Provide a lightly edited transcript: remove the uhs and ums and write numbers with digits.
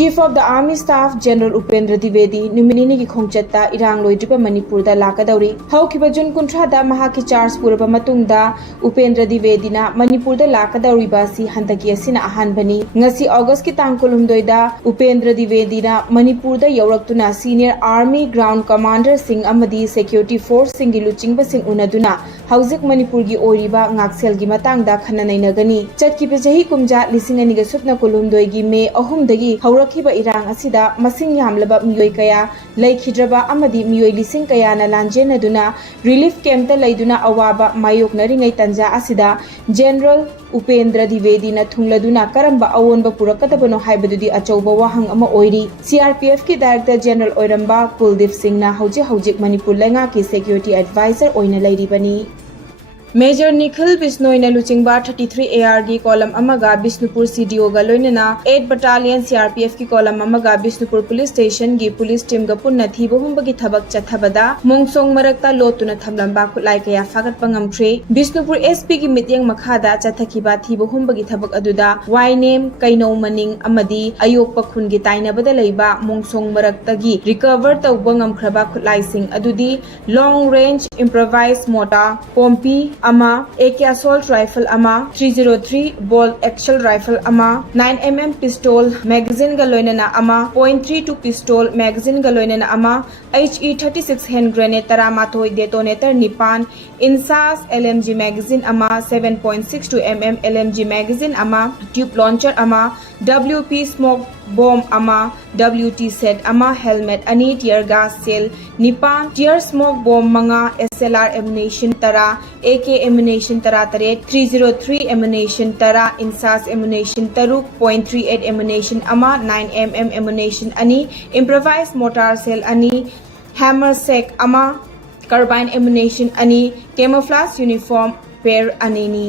Chief of the Army Staff General Upendra Dwivedi numinini ki khongchatta irang loidriba Manipur da lakadauri haukiba June 30 da mahaki charge puraba matungda Upendra Dwivedi na Manipur da lakadauri ba si handaki asina ahanbani ngasi August ki tang 12 da Upendra Dwivedi na Manipur da yauraktuna Senior Army Ground Commander sing amadi Security Force sing gi luchingba sing unaduna hauzik Manipur gi oiriba ngaksel gi matang da khananainagani chatki bejahi kumja lisingani ga supna 12 gi me ahum dagi rakhiba irang asida masing yamlaba miyoi kaya laikhidraba amadi miyoi lising kaya na lanjena duna relief camp ta laiduna awaba mayok naringai tanja asida General Upendra Dwivedi na thungladuna karamba awonba purakadabano haibadudi achauba wahang ama oiri CRPF ki Director General Oiramba Kuldeep Singh na hojik Manipur lenga ki Security Advisor oina lairibani Major Nikhil Bisnoy na luchingba 33 AR ki column amaga Bisnupur CDO ga loinana 8 Battalion CRPF ki column amaga Bisnupur Police Station gi police team ga punna thibo humba gi thabak chathabada mongsong marakta lotuna thamlamba khulai kaya fagat pangamthre Bisnupur SP ki mityang makhada chathakiba thibo humba gi thabak aduda Wainem Kaino Maning amadi Ayok Pakhun gi tainabada leiba mongsong marakta gi recover tawba ngamkhraba khulai sing adudi long range improvised mortar pompi ama AK assault rifle ama 303 bolt action rifle ama 9mm pistol magazine galoinana ama .32 pistol magazine galoinana ama HE 36 hand grenade taramathoi detonator nipan insas LMG magazine ama 7.62 mm LMG magazine ama tube launcher ama WP smoke bomb ama WT set ama helmet ani tear gas cell nipan tear smoke bomb manga SLR ammunition tara AK ammunition tara taret 303 ammunition tara insas ammunition taruk .38 ammunition ama 9mm ammunition ani improvised mortar cell ani hammer sack ama carbine ammunition ani camouflage uniform pair anini